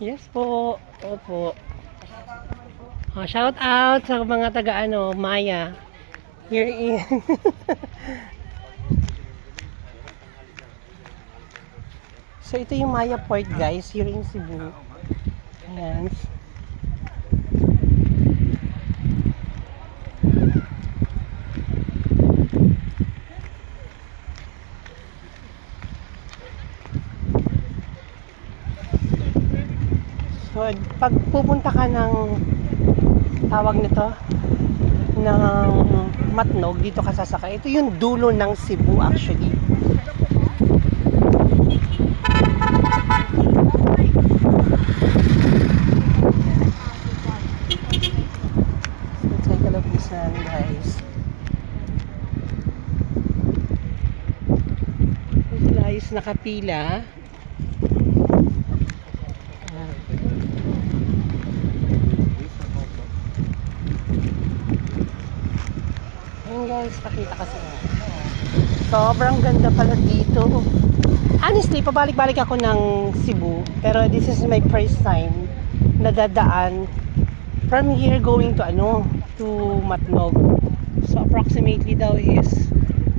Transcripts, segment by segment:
Yes po. Opo. Shout out sa mga taga Maya. Here in. So ito yung Maya Port guys, here in Cebu. Ayan. So, pag pupunta ka ng tawag nito ng Matnog, dito ka sasakay. Ito yung dulo ng Cebu actually. So, take a look this one guys. Ito guys, nakapila. Ayan guys, pakita kasi sobrang ganda pala dito. Honestly, pabalik-balik ako ng Cebu, pero this is my first time na dadaan from here going to to Matnog. So approximately daw is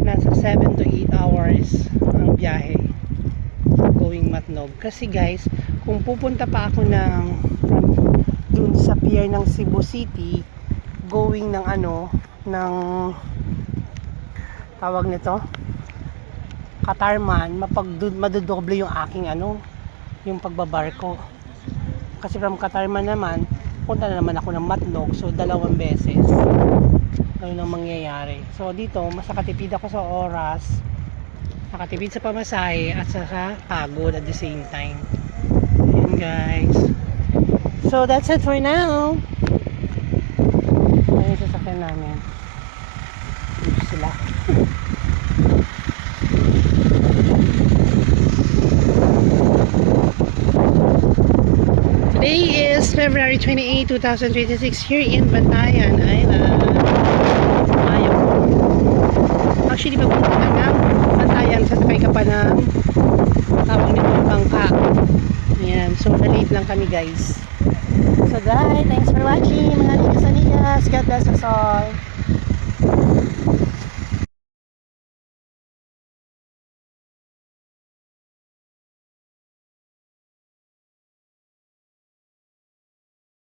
nasa 7 to 8 hours ang biyahe going Matnog. Kasi guys, kung pupunta pa ako from dun sa pier ng Cebu City going ng ng tawag nito Katarman, madodoble yung aking yung pagbabarko. Kasi from Katarman naman punta na naman ako ng Matnog, so 2 beses ganun ang mangyayari. So dito mas nakatipid ako sa oras, nakatipid sa pamasahe at sa pagod at the same time. Ayan guys, so that's it for now. Ayan yung sasakyan namin. Dito sila. Today is February 28, 2026 here in Bantayan Island. Ayaw. Actually, pagpunta ka ng Bantayan, sasakay ka pa ng tawag nito bangka. Ayan. So, na-late lang kami guys. So guys, thanks for watching mga amigas. God bless us all.